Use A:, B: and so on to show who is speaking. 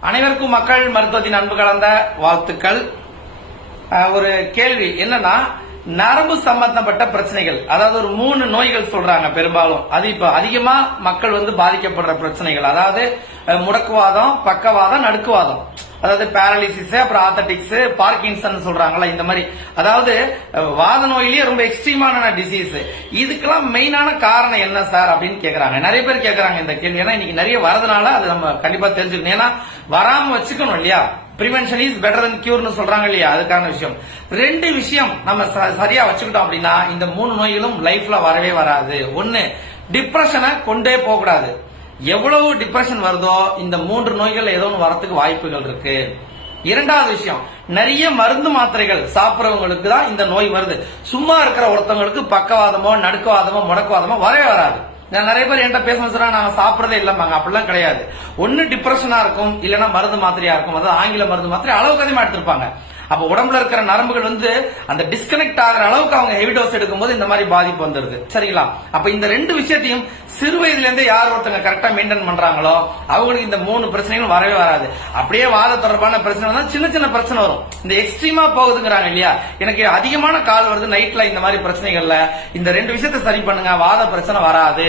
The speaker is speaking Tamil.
A: அனைவருக்கும் மக்கள் மருத்துவத்தின் அன்பு கலந்த வாழ்த்துக்கள். ஒரு கேள்வி. என்னன்னா நரம்பு சம்பந்தப்பட்ட பிரச்சனைகள் அதாவது ஒரு மூணு நோய்கள் சொல்றாங்க பெரும்பாலும். அது இப்ப அதிகமா மக்கள் வந்து பாதிக்கப்படுற பிரச்சனைகள். அதாவது முடக்குவாதம் பக்கவாதம் நடுக்குவாதம். அதாவது பேரலிசிஸ் அப்புறம் ஆத்தட்டிக்ஸ் பார்க்கின்சன் சொல்றாங்கல்ல இந்த மாதிரி. அதாவது வாத நோயிலேயே ரொம்ப எக்ஸ்ட்ரீமான டிசீஸ் இதுக்கெல்லாம் மெயினான காரணம் என்ன சார் அப்படின்னு கேட்கறாங்க நிறைய பேர் கேட்கறாங்க இந்த கேள்வி. ஏன்னா இன்னைக்கு நிறைய வரதுனால அது நம்ம கண்டிப்பா தெரிஞ்சுக்கணும். ஏன்னா வராம வச்சுக்கணும் இல்லையா? பிரிவென்ஷன் இஸ் பெட்டர் தன் கியூர்னு சொல்றாங்க இல்லையா? அதுக்கான விஷயம். ரெண்டு விஷயம் நம்ம ச- சரியா வச்சுக்கிட்டோம் அப்படின்னா இந்த மூணு நோய்களும் லைஃப்ல வரவே வராது. ஒன்னு டிப்ரெஷனை கொண்டே போகக்கூடாது. எவ்வளவு டிப்ரெஷன் வருதோ இந்த மூன்று நோய்கள் ஏதோ ஒன்று வரத்துக்கு வாய்ப்புகள் இருக்கு. இரண்டாவது விஷயம் நிறைய மருந்து மாத்திரைகள் சாப்பிட்றவங்களுக்கு தான் இந்த நோய் வருது. சும்மா இருக்கிற ஒருத்தவங்களுக்கு பக்கவாதமோ நடுக்கவாதமோ முடக்குவாதமோ வரவே வராது. நான் நிறைய பேர் என்கிட்ட பேசணும் சொன்னா நாங்க சாப்பிடறதே இல்லம்பாங்க. அப்படிலாம் கிடையாது. ஒன்னு டிப்ரெஷனா இருக்கும் இல்லைன்னா மருந்து மாத்திரையா இருக்கும். அதாவது ஆங்கில மருந்து மாத்திரை அளவுக்கு அதிகமா எடுத்திருப்பாங்க. அப்ப உடம்புல இருக்கிற நரம்புகள் வந்து அந்த டிஸ்கனெக்ட் ஆகிற அளவுக்கு அவங்க ஹெவி டோஸ் எடுக்கும்போது இந்த மாதிரி பாதிப்பு வந்துருது. சரிங்களா? அப்ப இந்த ரெண்டு விஷயத்தையும் சிறு வயதிலேருந்தே யார் ஒருத்தங்க கரெக்டா மெயின்டைன் பண்றாங்களோ அவங்களுக்கு இந்த மூணு பிரச்சனைகளும் வரவே வராது. அப்படியே வாத தொடர்பான பிரச்சனை வந்தா சின்ன சின்ன பிரச்சனை வரும். இந்த எக்ஸ்ட்ரீமா போகுதுங்கிறாங்க இல்லையா? எனக்கு அதிகமான கால் வருது நைட்ல இந்த மாதிரி பிரச்சனைகள்ல. இந்த ரெண்டு விஷயத்த சரி பண்ணுங்க வாத பிரச்சனை வராது.